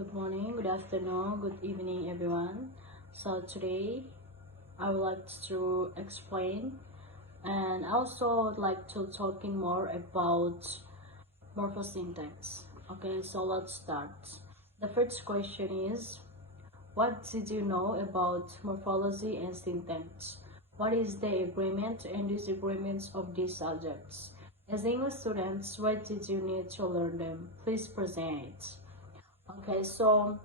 Good morning, good afternoon, good evening, everyone. So today I would like to explain and also would like to talking more about morphosyntax. Okay, so let's start. The first question is, what did you know about morphology and syntax? What is the agreement and disagreements of these subjects? As English students, what did you need to learn them? Please present it. Okay, so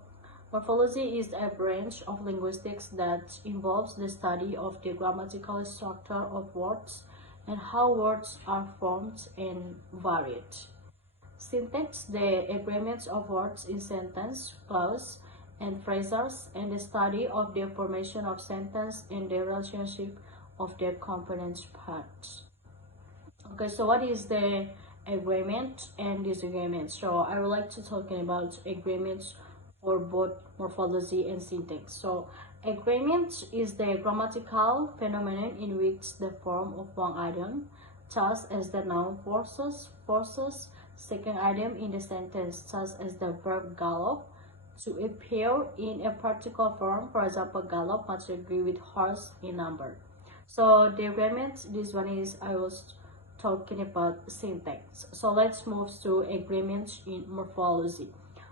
morphology is a branch of linguistics that involves the study of the grammatical structure of words and how words are formed and varied. Syntax, the agreements of words in sentence, clause, and phrases, and the study of the formation of sentence and the relationship of their component parts. Okay, so what is the agreement and disagreement? So I would like to talking about agreements for both morphology and syntax. So agreement is the grammatical phenomenon in which the form of one item, thus as the noun forces second item in the sentence, thus as the verb gallop, to appear in a particular form. For example, gallop must agree with horse in number. So the agreement, this one is I was talking about syntax. So let's move to agreements in morphology.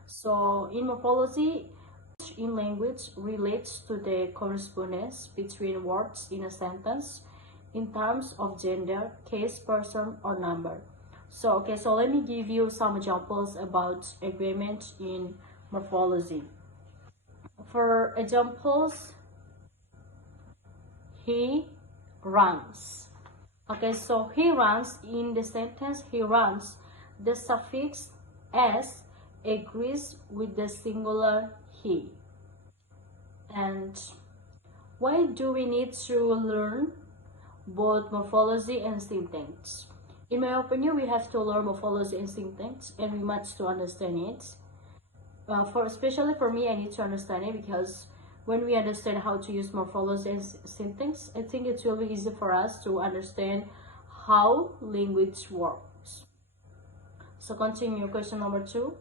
So in morphology, in language relates to the correspondence between words in a sentence in terms of gender, case, person, or number. So okay, so let me give you some examples about agreement in morphology. For examples, he runs. Okay, so he runs, in the sentence he runs, the suffix s agrees with the singular he. And why do we need to learn both morphology and syntax? In my opinion, we have to learn morphology and syntax, and we must to understand it. Especially for me, I need to understand it, because when we understand how to use morphology and syntax, I think it will be easy for us to understand how language works. So continue, question number 2.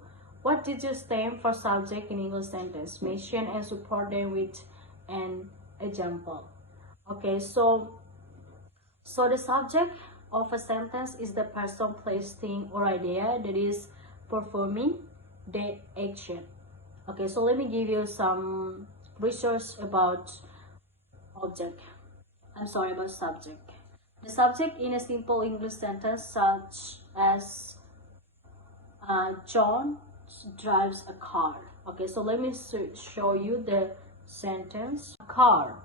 What did you stem for subject in English sentence? Mention and support them with an example. Okay, so the subject of a sentence is the person, place, thing, or idea that is performing the action. Okay, so let me give you some research about subject. The subject in a simple English sentence such as John drives a car. Okay, so let me show you the sentence car.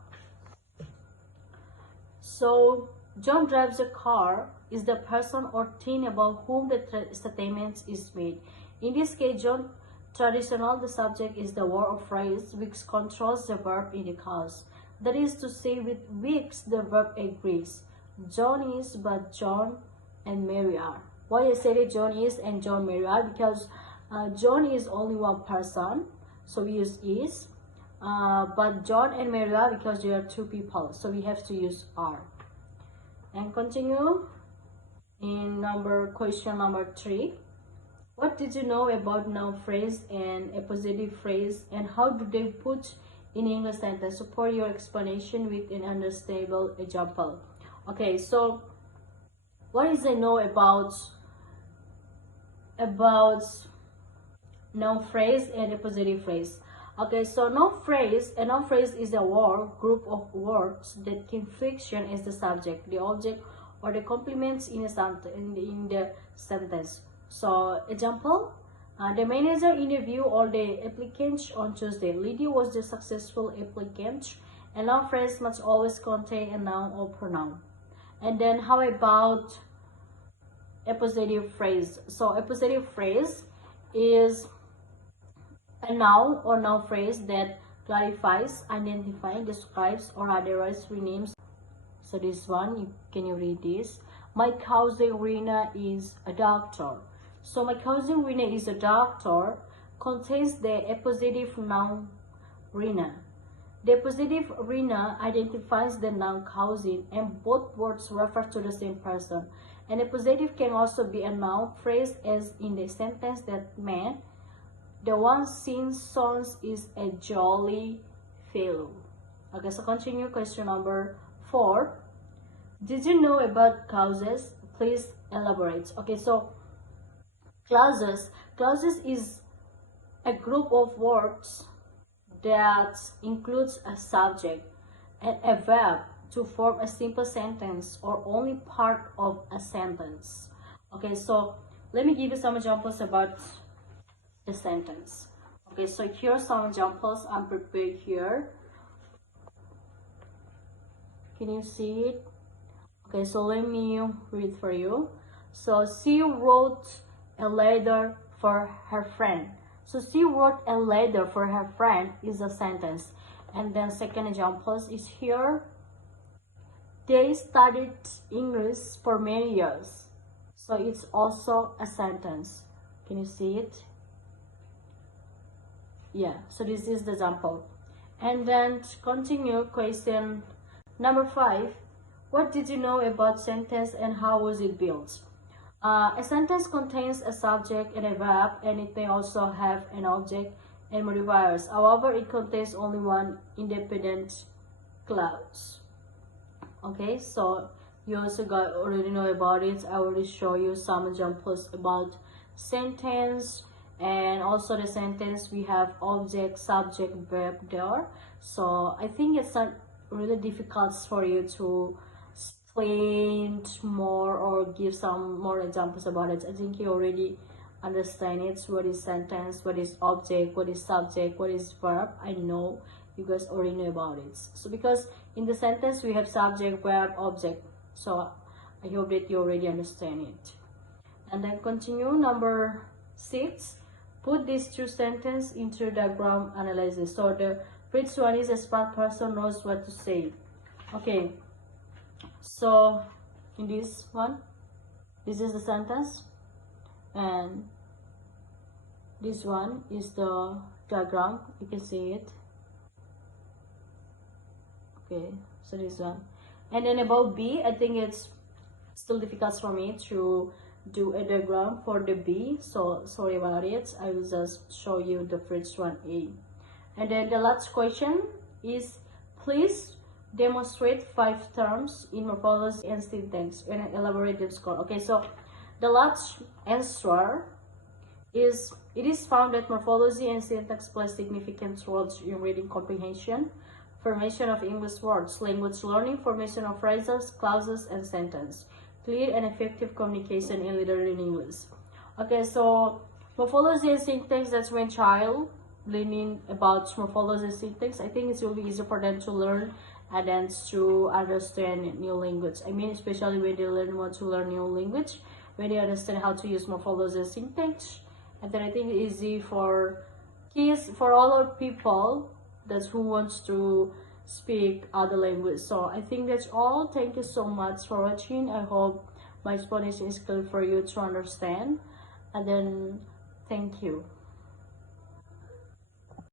So John drives a car is the person or thing about whom the statement is made. In this case, John traditional, the subject is the word or phrase which controls the verb in the cause. That is to say, with which the verb agrees. John is, but John and Mary are. Why I said it John is and John Mary are? Because John is only one person, so we use is. But John and Mary are because they are two people, so we have to use are. And continue in question number 3. What did you know about noun phrase and appositive phrase, and how do they put in English sentence? Support your explanation with an understandable example. Okay, so what is I know about noun phrase and appositive phrase? Okay, so noun phrase is a word group of words that can function as the subject, the object, or the complements in the sentence. So example, the manager interviewed all the applicants on Tuesday. Lydia was the successful applicant. A noun phrase must always contain a noun or pronoun. And then how about appositive phrase? So appositive phrase is a noun or noun phrase that clarifies, identifies, describes, or otherwise renames. So this one, can you read this? My cousin Rina is a doctor. So my cousin Rina is a doctor contains the appositive noun Rina. The appositive Rina identifies the noun cousin, and both words refer to the same person. An appositive can also be a noun phrase, as in the sentence that man The one seen sons is a jolly fellow. Okay, so continue. Question number 4. Did you know about clauses? Please elaborate. Okay, so clauses is a group of words that includes a subject and a verb to form a simple sentence or only part of a sentence. Okay, so let me give you some examples about the sentence. Okay, so here are some examples I'm prepared here. Can you see it? Okay, so let me read for you. So she wrote a letter for her friend. So she wrote a letter for her friend is a sentence. And then second example is here. They studied English for many years. So it's also a sentence. Can you see it? Yeah, so this is the example. And then continue question number 5. What did you know about sentence and how was it built? A sentence contains a subject and a verb, and it may also have an object and modifiers. However, it contains only one independent clause. Okay, so you also already know about it. I already show you some examples about sentence, and also the sentence we have object, subject, verb there. So I think it's not really difficult for you to explain more or give some more examples about it. I think you already understand it. What is sentence, what is object, what is subject, what is verb. I know you guys already know about it. So because in the sentence we have subject, verb, object. So I hope that you already understand it. And then continue number 6. Put these two sentences into diagram analysis. So the first one is a smart person knows what to say. Okay, so in this one, this is the sentence, and this one is the diagram. You can see it. Okay, so this one. And then about B, I think it's still difficult for me to do a diagram for the B, so sorry about it. I will just show you the first one, A. And then the last question is, please demonstrate 5 terms in morphology and syntax and elaborate the score. Okay, so the last answer is, it is found that morphology and syntax play significant roles in reading comprehension, formation of English words, language learning, formation of phrases, clauses, and sentence, clear and effective communication in literary English. Okay, so morphology and syntax, that's when child learning about morphology and syntax. I think it will be easier for them to learn and then to understand new language. I mean, especially when they learn how to learn new language, when they understand how to use morphology and syntax. And then I think it's easy for kids, for all our people that's who wants to speak other language. So I think that's all. Thank you so much for watching. I hope my explanation is clear for you to understand. And then thank you.